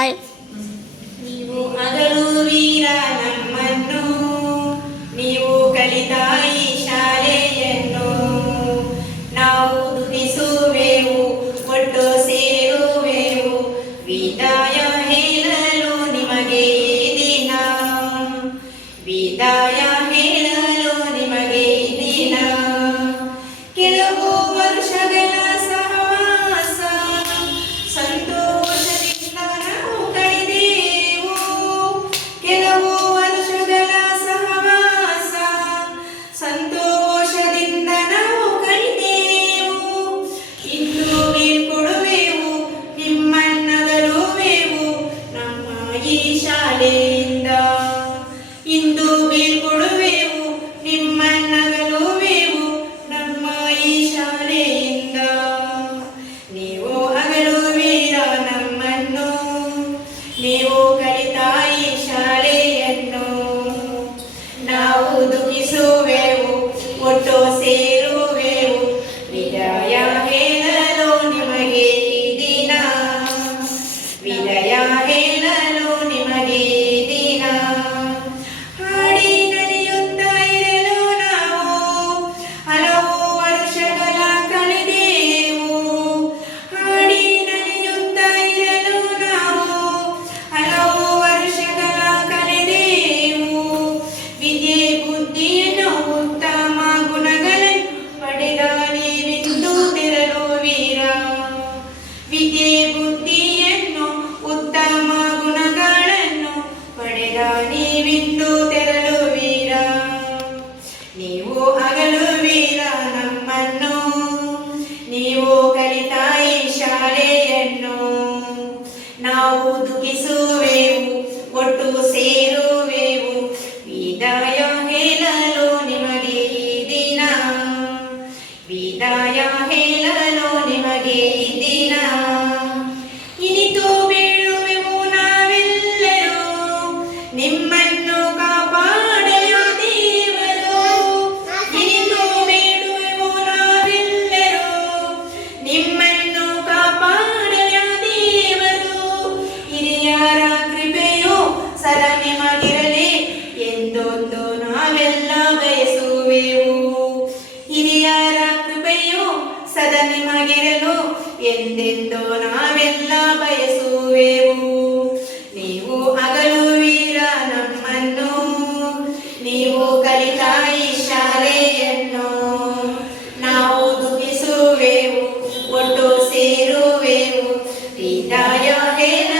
Hi. ನೀವು ಅಗಲುವೀರ ನಮ್ಮನ್ನು, ನೀವು ಕಲಿತ ಈ ಶಾಲೆಯನ್ನು ನಾವು ದುಡಿಸುವೆವು, ಒಟ್ಟು ಸೇರುವೆವು. ವಿದಾಯ ಹೇಳಲು ನಿಮಗೆ ಈ ದಿನ, ವಿದಾಯ ಹೇಳಲು ನಿಮಗೆ ಈ ದಿನ. ಕೆಲವು ವರ್ಷಗಳ ಸಹವಾಸ ಸಂತೋಷದಿಂದ ನಾವು ಕಳೆದೆವು. ಕೆಲವು ವರ್ಷಗಳ ಸಹವಾಸ ಸಂತೋಷದಿಂದ ನಾವು ಕಳೆದೆವು. ಇಂದು ಬೀಳ್ಕೊಡುವೆವು, ನಿಮ್ಮನ್ನಗಲುವೆವು ನಮ್ಮ ಈ ಶಾಲೆಯಿಂದ. ಇಂದು ಬೀಳ್ಕೊಡುವೆವು, ನಿಮ್ಮನ್ನಗಲುವೆವು ನಮ್ಮ ಈ ಶಾಲೆಯಿಂದ. ನೀವು ಅಗಲುವೀರ ನಮ್ಮನ್ನು, ನೀವು ಕಲಿತ ಈ ಶಾಲೆಯನ್ನು ನಾವು ದುಃಖಿಸುವೆವು, ಒಟ್ಟು ಸೇರುವೆವು. ವಿದಾಯ ಹೇಳಲು ನಿಮಗೆ ಈ ದಿನ, ವಿದಾಯ ಹೇಳಲು ನಿಮಗೆ ಈ ದಿನ. ಹಾಡಿ ನಲಿಯುತ್ತಾ ಇರಲು ನಾವು ಹಲವು ವರ್ಷಗಳ ಕಳೆದೆವು. ಹಾಡಿ ನಲಿಯುತ್ತಾ ಇರಲು ನಾವು ಹಲವು ವರ್ಷಗಳ ಕಳೆದೆವು. ವಿದ್ಯೆ ಬುದ್ಧಿಯನ್ನು ಉತ್ತಮ ಗುಣಗಳನ್ನು ಪಡೆದ ನೀವಿಂದು ತೆರಳುವೀರ. ವಿದ್ಯೆ ಬುದ್ಧಿಯನ್ನು ಉತ್ತಮ ಗುಣಗಳನ್ನು ಪಡೆದ ನೀವಿಂದು ತೆರಳುವೀರ. ನೀವು ಅಗಲುವೀರ ನಮ್ಮನ್ನು, ನೀವು ಕಲಿತ ಈ ಶಾಲೆಯನ್ನು ನಾವು ದುಃಖಿಸುವೆವು, ಒಟ್ಟು ಸೇರುವೆವು. ವಿದಾಯ ಹೇಳಲು ನಿಮಗೆ ಈ ದಿನ, ವಿದಾಯ ಹೇಳಲು ನಿಮಗೆ ಈ ದಿನ. ಇನಿತು ಬೇಡುವೆವು ನಾವೆಲ್ಲರೂ, ನಿಮ್ಮನ್ನು ಕಾಪಾಡಲು ದೇವರು. ಇನಿತು ಬೇಡುವೆವು ನಾವೆಲ್ಲರೂ, ನಿಮ್ಮನ್ನು ಕಾಪಾಡಲು ದೇವರು. ಹಿರಿಯರ ಕೃಪೆಯು ಸದಾ ನಿಮಗಿರಲಿ ಎಂದೊಂದು ನಾವೆಲ್ಲ ಬಯಸುವೆವು. ಹಿರಿಯರ ಕೃಪೆಯು ಸದಾ ನಿಮಗಿರಲು ಎಂದೆಂದು ನಾವೆಲ್ಲ ಬಯಸುವೆವು. ನೀವು ಅಗಲುವೀರ ನಮ್ಮನ್ನು, ನೀವು ಕಲಿತ ಈ ಶಾಲೆಯನ್ನು ನಾವು ದುಃಖಿಸುವೆವು, ಒಟ್ಟು ಸೇರುವೆವು. ವಿದಾಯ ಹೇಳ